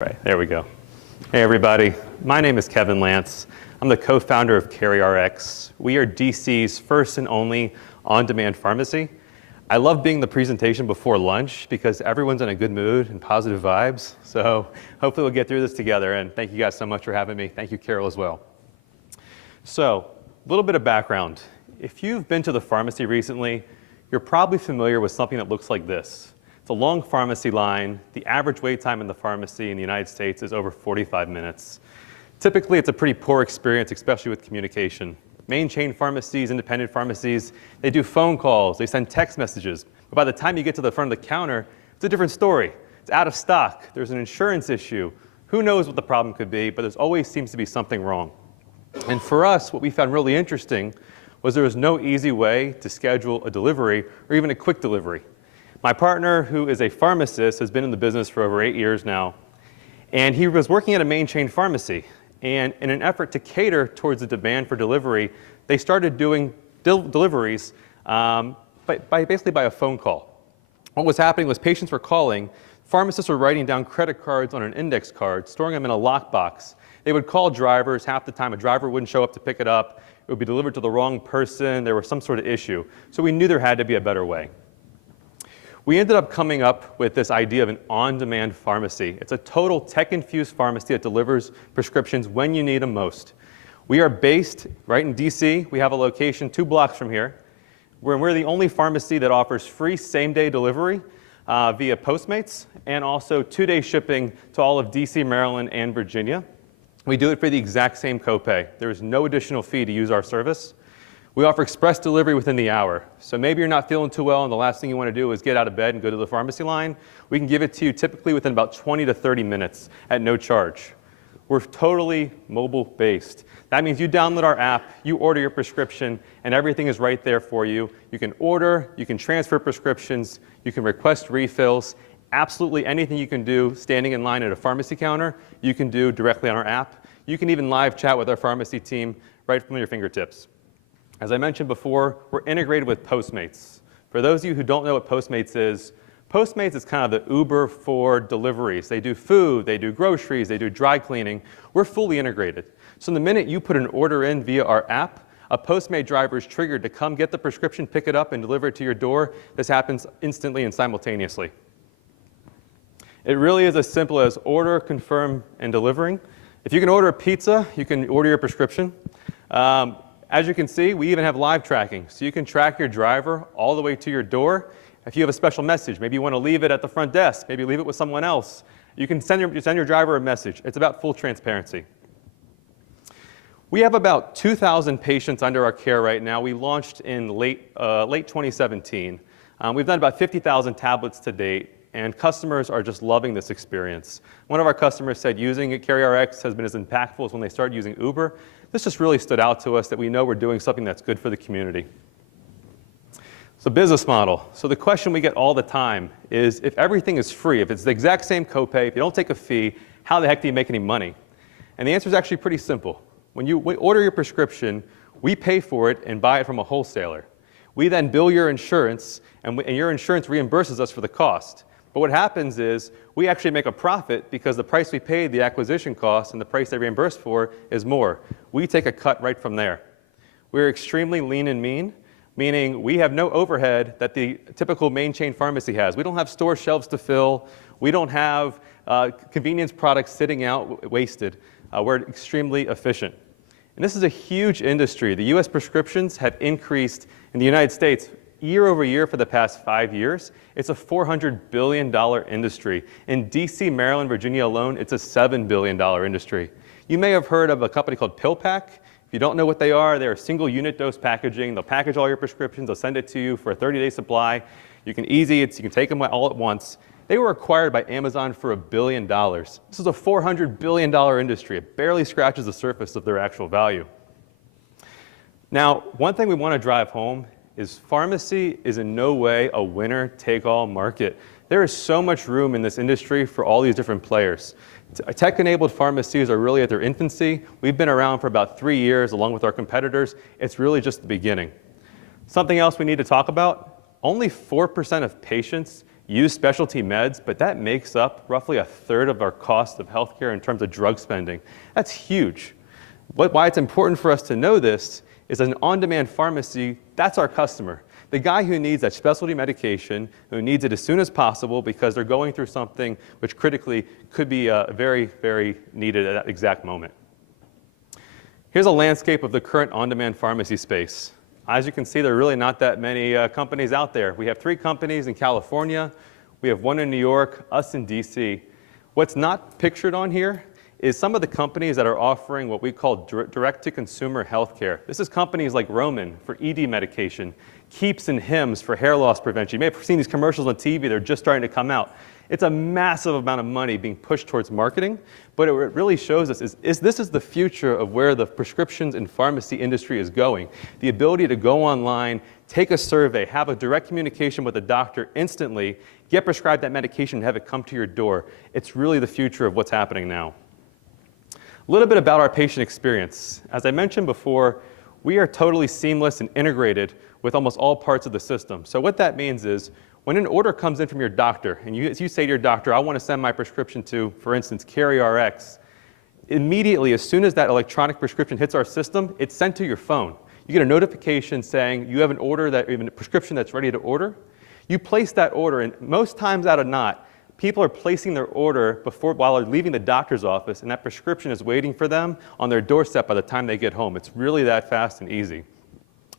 Right, there we go. Hey everybody, my name is Kevin Lance. I'm the co-founder of CaryRX. We are DC's first and only on-demand pharmacy. I love being the presentation before lunch because everyone's in a good mood and positive vibes. So hopefully we'll get through this together, and thank you guys so much for having me. Thank you, Carol, as well. So a little bit of background. If you've been to the pharmacy recently, you're probably familiar with something that looks like this. It's a long pharmacy line. The average wait time in the pharmacy in the United States is over 45 minutes. Typically, it's a pretty poor experience, especially with communication. Main chain pharmacies, independent pharmacies, they do phone calls, they send text messages. But by the time you get to the front of the counter, it's a different story. It's out of stock. There's an insurance issue. Who knows what the problem could be, but there always seems to be something wrong. And for us, what we found really interesting was there was no easy way to schedule a delivery or even a quick delivery. My partner, who is a pharmacist, has been in the business for over 8 years now, and he was working at a main chain pharmacy. And in an effort to cater towards the demand for delivery, they started doing deliveries basically by a phone call. What was happening was patients were calling, pharmacists were writing down credit cards on an index card, storing them in a lockbox. They would call drivers. Half the time a driver wouldn't show up to pick it up. It would be delivered to the wrong person. There was some sort of issue. So we knew there had to be a better way. We ended up coming up with this idea of an on-demand pharmacy. It's a total tech-infused pharmacy that delivers prescriptions when you need them most. We are based right in DC. We have a location 2 blocks from here. We're the only pharmacy that offers free same-day delivery via Postmates and also 2-day shipping to all of DC, Maryland, and Virginia. We do it for the exact same copay. There is no additional fee to use our service. We offer express delivery within the hour. So maybe you're not feeling too well and the last thing you want to do is get out of bed and go to the pharmacy line. We can give it to you typically within about 20 to 30 minutes at no charge. We're totally mobile based. That means you download our app, you order your prescription, and everything is right there for you. You can order, you can transfer prescriptions, you can request refills. Absolutely anything you can do standing in line at a pharmacy counter, you can do directly on our app. You can even live chat with our pharmacy team right from your fingertips. As I mentioned before, we're integrated with Postmates. For those of you who don't know what Postmates is kind of the Uber for deliveries. They do food, they do groceries, they do dry cleaning. We're fully integrated. So the minute you put an order in via our app, a Postmate driver is triggered to come get the prescription, pick it up, and deliver it to your door. This happens instantly and simultaneously. It really is as simple as order, confirm, and delivering. If you can order a pizza, you can order your prescription. As you can see, we even have live tracking. So you can track your driver all the way to your door. If you have a special message, maybe you want to leave it at the front desk, maybe leave it with someone else, you can send your driver a message. It's about full transparency. We have about 2,000 patients under our care right now. We launched in late 2017. We've done about 50,000 tablets to date, and customers are just loving this experience. One of our customers said using CaryRX has been as impactful as when they started using Uber. This just really stood out to us that we know we're doing something that's good for the community. So business model. So the question we get all the time is if everything is free, if it's the exact same copay, if you don't take a fee, how the heck do you make any money? And the answer is actually pretty simple. When you order your prescription, we pay for it and buy it from a wholesaler. We then bill your insurance, and your insurance reimburses us for the cost. But what happens is we actually make a profit because the price we paid, the acquisition cost, and the price they reimburse for is more. We take a cut right from there. We're extremely lean and mean, meaning we have no overhead that the typical main chain pharmacy has. We don't have store shelves to fill. We don't have convenience products sitting out wasted. We're extremely efficient. And this is a huge industry. The US prescriptions have increased in the United States year over year for the past 5 years. It's a $400 billion industry. In DC, Maryland, Virginia alone, it's a $7 billion industry. You may have heard of a company called PillPack. If you don't know what they are, they're single unit dose packaging. They'll package all your prescriptions. They'll send it to you for a 30-day supply. You can you can take them all at once. They were acquired by Amazon for $1 billion. This is a $400 billion industry. It barely scratches the surface of their actual value. Now, one thing we want to drive home is pharmacy is in no way a winner-take-all market. There is so much room in this industry for all these different players. Tech-enabled pharmacies are really at their infancy. We've been around for about 3 years along with our competitors. It's really just the beginning. Something else we need to talk about, only 4% of patients use specialty meds, but that makes up roughly a third of our cost of healthcare in terms of drug spending. That's huge. Why it's important for us to know this is an on-demand pharmacy, that's our customer. The guy who needs that specialty medication, who needs it as soon as possible because they're going through something which critically could be very, very needed at that exact moment. Here's a landscape of the current on-demand pharmacy space. As you can see, there are really not that many companies out there. We have 3 companies in California, we have 1 in New York, us in DC. What's not pictured on here is some of the companies that are offering what we call direct-to-consumer healthcare. This is companies like Roman for ED medication, Keeps and Hims for hair loss prevention. You may have seen these commercials on TV, they're just starting to come out. It's a massive amount of money being pushed towards marketing, but what it really shows us is this is the future of where the prescriptions and pharmacy industry is going. The ability to go online, take a survey, have a direct communication with a doctor instantly, get prescribed that medication and have it come to your door. It's really the future of what's happening now. A little bit about our patient experience. As I mentioned before, we are totally seamless and integrated with almost all parts of the system. So what that means is when an order comes in from your doctor and you say to your doctor, I want to send my prescription to, for instance, CaryRX, immediately as soon as that electronic prescription hits our system, it's sent to your phone. You get a notification saying you have an order, even a prescription that's ready to order. You place that order, and most times out of not, people are placing their order while they're leaving the doctor's office, and that prescription is waiting for them on their doorstep by the time they get home. It's really that fast and easy.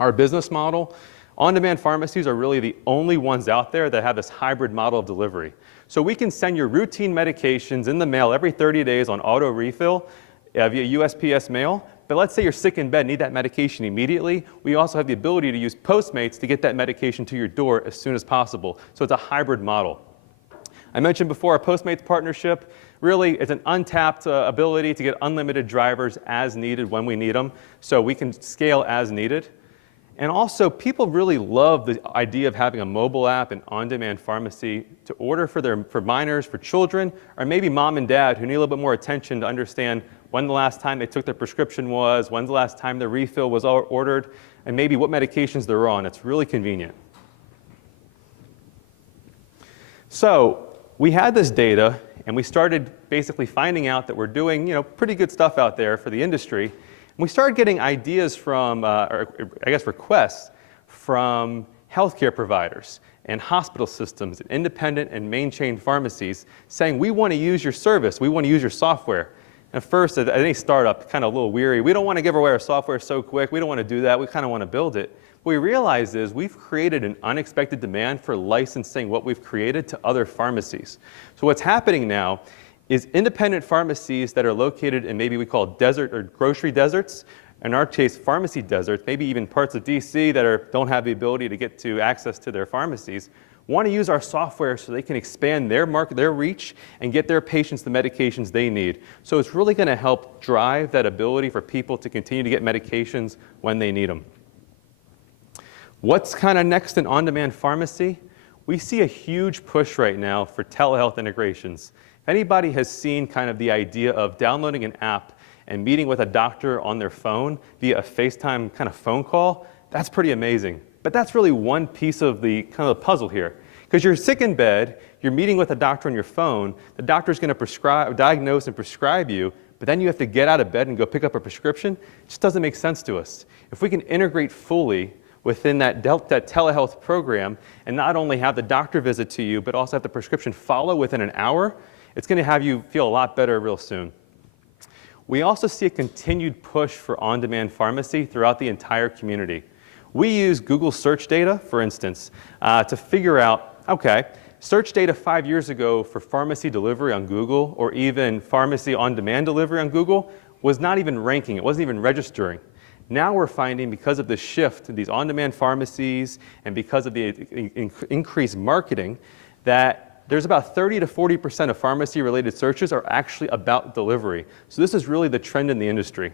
Our business model, on-demand pharmacies are really the only ones out there that have this hybrid model of delivery. So we can send your routine medications in the mail every 30 days on auto refill via USPS mail. But let's say you're sick in bed, need that medication immediately. We also have the ability to use Postmates to get that medication to your door as soon as possible. So it's a hybrid model. I mentioned before our Postmates partnership really is an untapped ability to get unlimited drivers as needed when we need them. So we can scale as needed. And also, people really love the idea of having a mobile app and on-demand pharmacy to order for minors, for children, or maybe mom and dad who need a little bit more attention to understand when the last time they took their prescription was, when's the last time their refill was ordered, and maybe what medications they're on. It's really convenient. So we had this data, and we started basically finding out that we're doing pretty good stuff out there for the industry. We started getting ideas from, requests from healthcare providers and hospital systems, and independent and main chain pharmacies saying, we want to use your service, we want to use your software. And first, at any startup, kind of a little weary. We don't want to give away our software so quick. We don't want to do that. We kind of want to build it. What we realized is we've created an unexpected demand for licensing what we've created to other pharmacies. So what's happening now is independent pharmacies that are located in maybe we call desert or grocery deserts, in our case pharmacy deserts, maybe even parts of DC that don't have the ability to get to access to their pharmacies, want to use our software so they can expand their reach and get their patients the medications they need. So it's really going to help drive that ability for people to continue to get medications when they need them. What's kind of next in on-demand pharmacy? We see a huge push right now for telehealth integrations. If anybody has seen kind of the idea of downloading an app and meeting with a doctor on their phone via a FaceTime kind of phone call, that's pretty amazing. But that's really one piece of the kind of the puzzle here. Because you're sick in bed, you're meeting with a doctor on your phone, the doctor's going to diagnose and prescribe you, but then you have to get out of bed and go pick up a prescription. It just doesn't make sense to us. If we can integrate fully within that telehealth program and not only have the doctor visit to you, but also have the prescription follow within an hour, it's going to have you feel a lot better real soon. We also see a continued push for on-demand pharmacy throughout the entire community. We use Google search data, for instance, to figure out, okay, search data 5 years ago for pharmacy delivery on Google or even pharmacy on-demand delivery on Google was not even ranking. It wasn't even registering. Now we're finding, because of the shift in these on-demand pharmacies and because of the increased marketing, that there's about 30 to 40% of pharmacy-related searches are actually about delivery. So this is really the trend in the industry.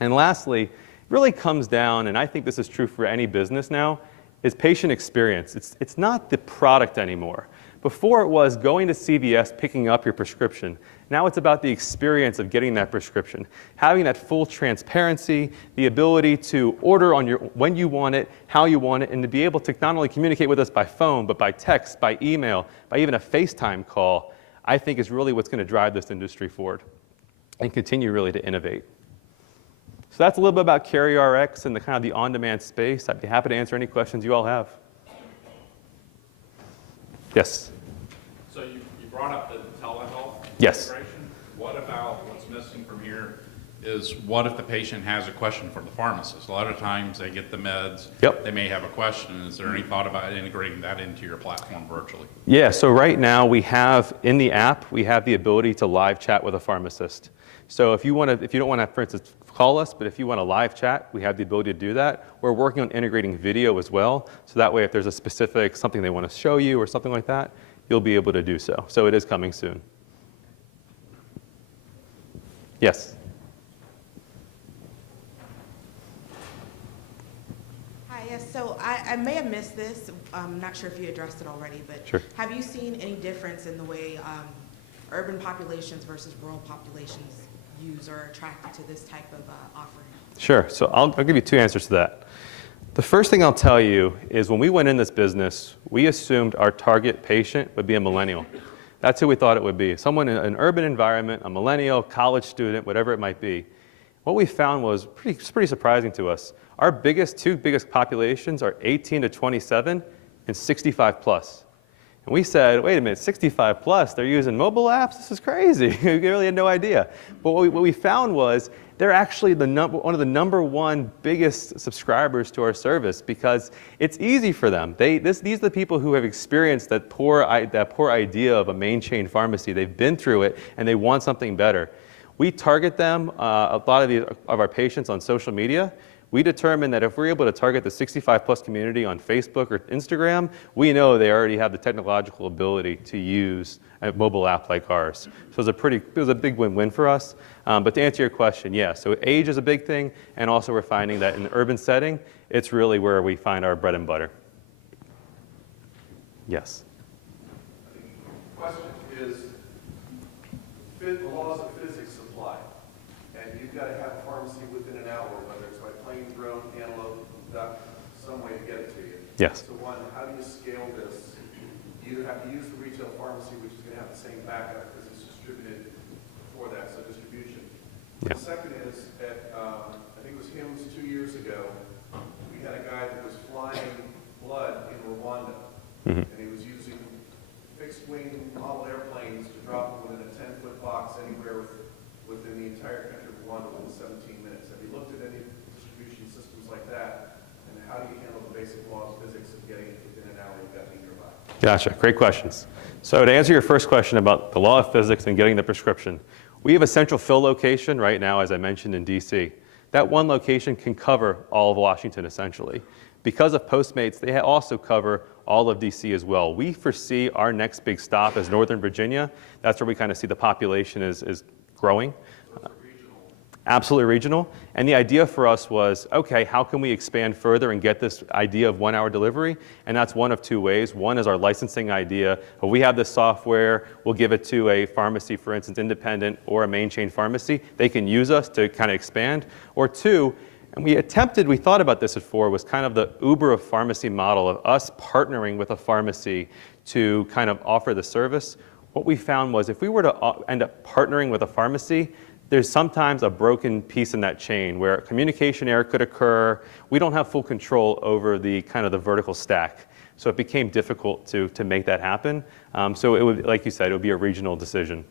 And lastly, it really comes down, and I think this is true for any business now, is patient experience. It's not the product anymore, Before it was going to CVS, picking up your prescription. Now it's about the experience of getting that prescription, having that full transparency, the ability to order on when you want it, how you want it, and to be able to not only communicate with us by phone, but by text, by email, by even a FaceTime call, I think is really what's going to drive this industry forward and continue really to innovate. So that's a little bit about CaryRX and the kind of the on-demand space. I'd be happy to answer any questions you all have. Yes? So you brought up the telehealth Yes. integration. What about what's missing from here is what if the patient has a question for the pharmacist? A lot of times they get the meds, Yep. They may have a question. Is there any thought about integrating that into your platform virtually? Yeah, so right now we have, in the app, we have the ability to live chat with a pharmacist. So if you don't want to, for instance, call us, but if you want to live chat, we have the ability to do that. We're working on integrating video as well, so that way if there's a specific, something they want to show you or something like that, you'll be able to do so. So it is coming soon. Yes? Hi, yes, so I may have missed this. I'm not sure if you addressed it already, but Sure. have you seen any difference in the way urban populations versus rural populations use or are attracted to this type of offering? Sure, so I'll give you two answers to that. The first thing I'll tell you is when we went in this business, we assumed our target patient would be a millennial. That's who we thought it would be. Someone in an urban environment, a millennial, college student, whatever it might be. What we found was pretty surprising to us. Our two biggest populations are 18 to 27 and 65 plus. And we said, wait a minute, 65 plus, they're using mobile apps? This is crazy. We really had no idea. But what we found was they're actually one of the number one biggest subscribers to our service because it's easy for them. These are the people who have experienced that poor idea of a main chain pharmacy. They've been through it and they want something better. We target them, a lot of our patients on social media. We determined that if we're able to target the 65 plus community on Facebook or Instagram, we know they already have the technological ability to use a mobile app like ours. So it was a big win-win for us. But to answer your question, yeah, so age is a big thing, and also we're finding that in the urban setting, it's really where we find our bread and butter. Yes? The question is, the laws of physics apply, and you've got to have a pharmacy within an hour, whether it's by plane, drone, antelope, duck, some way to get it to you. Yes. So one, how do you scale this? You either have to use the retail pharmacy, which is going to have the same backup because it's distributed for that, so distribution. Yeah. The second is, I think it was HIMSS 2 years ago, we had a guy that was flying blood in Rwanda, and he was using fixed-wing model airplanes to drop them within a 10-foot box anywhere within the entire country of Rwanda within 17 minutes. Have you looked at any distribution systems like that? And how do you handle the basic laws of physics of getting it within an hour you've got me nearby? Gotcha, great questions. So to answer your first question about the law of physics and getting the prescription, we have a central fill location right now, as I mentioned, in DC. That one location can cover all of Washington, essentially. Because of Postmates, they also cover all of DC as well. We foresee our next big stop as Northern Virginia. That's where we kind of see the population is growing. Absolutely regional. And the idea for us was, okay, how can we expand further and get this idea of 1 hour delivery? And that's one of two ways. One is our licensing idea. If we have this software, we'll give it to a pharmacy, for instance, independent or a main chain pharmacy. They can use us to kind of expand. Or two, and we thought about this before, was kind of the Uber of pharmacy model of us partnering with a pharmacy to kind of offer the service. What we found was if we were to end up partnering with a pharmacy, there's sometimes a broken piece in that chain where communication error could occur. We don't have full control over the kind of the vertical stack. So it became difficult to make that happen. So it would, like you said, it would be a regional decision.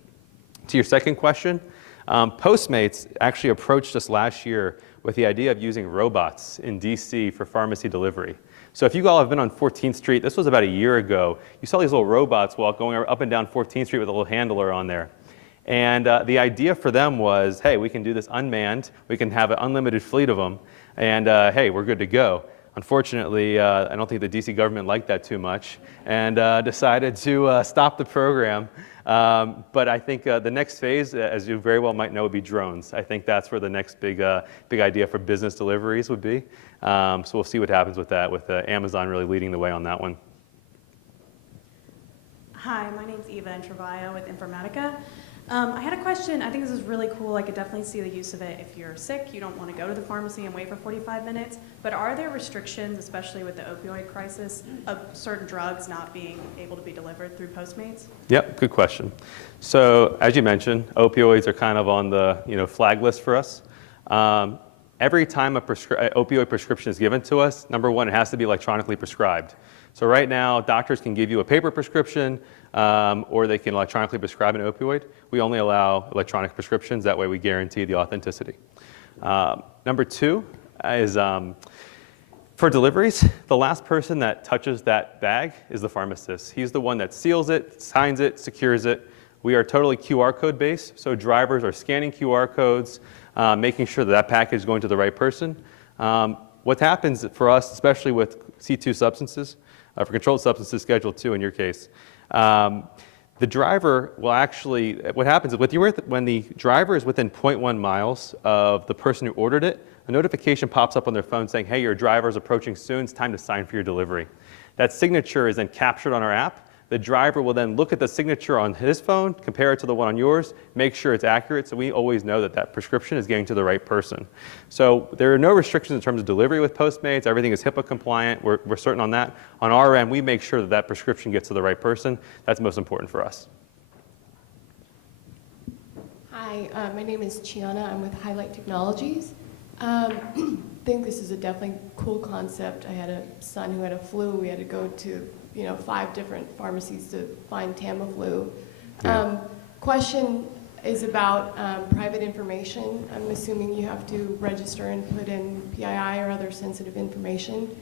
To your second question, Postmates actually approached us last year with the idea of using robots in DC for pharmacy delivery. So if you all have been on 14th Street, this was about a year ago, you saw these little robots going up and down 14th Street with a little handler on there. And the idea for them was, hey, we can do this unmanned, we can have an unlimited fleet of them, and hey, we're good to go. Unfortunately, I don't think the DC government liked that too much and decided to stop the program. But I think the next phase, as you very well might know, would be drones. I think that's where the next big idea for business deliveries would be. So we'll see what happens with that, with Amazon really leading the way on that one. Hi, my name's Eva Entrevaya with Informatica. I had a question. I think this is really cool. I could definitely see the use of it if you're sick, you don't want to go to the pharmacy and wait for 45 minutes. But are there restrictions, especially with the opioid crisis, of certain drugs not being able to be delivered through Postmates? Yep, good question. So as you mentioned, opioids are kind of on the flag list for us. Every time an opioid prescription is given to us, number one, it has to be electronically prescribed. So right now, doctors can give you a paper prescription or they can electronically prescribe an opioid. We only allow electronic prescriptions. That way we guarantee the authenticity. Number two is for deliveries, the last person that touches that bag is the pharmacist. He's the one that seals it, signs it, secures it. We are totally QR code based, so drivers are scanning QR codes, making sure that that package is going to the right person. What happens for us, especially with C2 substances, for controlled substances, Schedule 2 in your case, the driver will actually, what happens is when the driver is within 0.1 miles of the person who ordered it, a notification pops up on their phone saying, hey, your driver is approaching soon, it's time to sign for your delivery. That signature is then captured on our app. The driver will then look at the signature on his phone, compare it to the one on yours, make sure it's accurate, so we always know that that prescription is getting to the right person. So there are no restrictions in terms of delivery with Postmates. Everything is HIPAA compliant. We're certain on that. On our end, we make sure that that prescription gets to the right person. That's most important for us. Hi, my name is Chiana. I'm with Highlight Technologies. I think this is a definitely cool concept. I had a son who had a flu. We had to go to 5 different pharmacies to find Tamiflu. Yeah. Question is about private information. I'm assuming you have to register and put in PII or other sensitive information.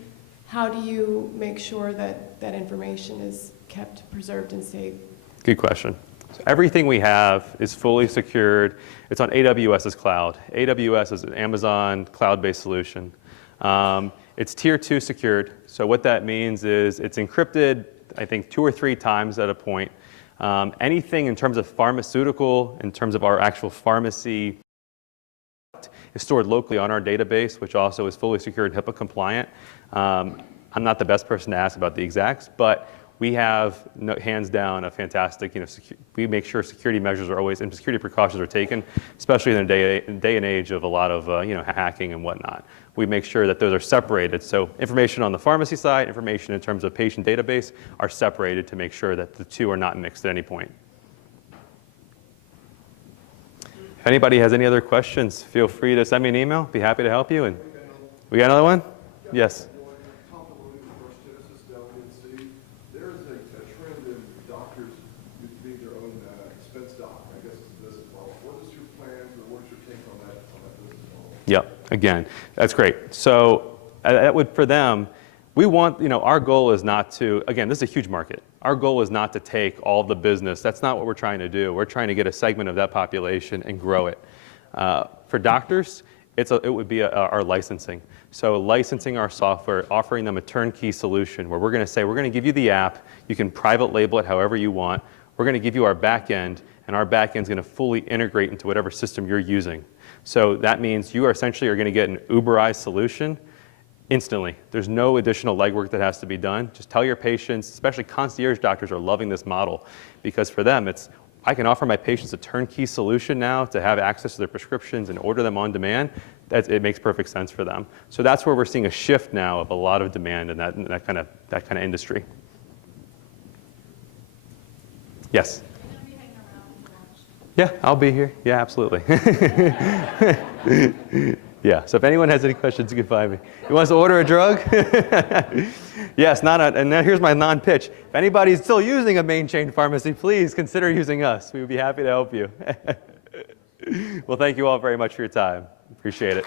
How do you make sure that that information is kept preserved and safe? Good question. So everything we have is fully secured. It's on AWS's cloud. AWS is an Amazon cloud-based solution. It's tier 2 secured. So what that means is it's encrypted, I think, 2 or 3 times at a point. Anything in terms of pharmaceutical, in terms of our actual pharmacy, is stored locally on our database, which also is fully secured and HIPAA compliant. I'm not the best person to ask about the exacts, but we have, hands down, a fantastic, we make sure security measures are always, and security precautions are taken, especially in the day and age of a lot of, hacking and whatnot. We make sure that those are separated. So information on the pharmacy side, information in terms of patient database are separated to make sure that the two are not mixed at any point. If anybody has any other questions, feel free to send me an email. Be happy to help you. And we got another one? Yes. Yep, again, that's great. So that would, for them, we want, our goal is not to, again, this is a huge market. Our goal is not to take all the business. That's not what we're trying to do. We're trying to get a segment of that population and grow it. For doctors, it would be our licensing. So licensing our software, offering them a turnkey solution where we're going to say, we're going to give you the app. You can private label it however you want. We're going to give you our back end, and our back end is going to fully integrate into whatever system you're using. So that means you are essentially going to get an Uberized solution instantly. There's no additional legwork that has to be done. Just tell your patients, especially concierge doctors are loving this model because for them it's, I can offer my patients a turnkey solution now to have access to their prescriptions and order them on demand. It makes perfect sense for them. So that's where we're seeing a shift now of a lot of demand in that kind of industry. Yes? Yeah, I'll be here. Yeah, absolutely. Yeah, so if anyone has any questions, you can find me. You want us to order a drug? Yes, and now here's my non-pitch. If anybody's still using a main chain pharmacy, please consider using us. We would be happy to help you. Well, thank you all very much for your time. Appreciate it.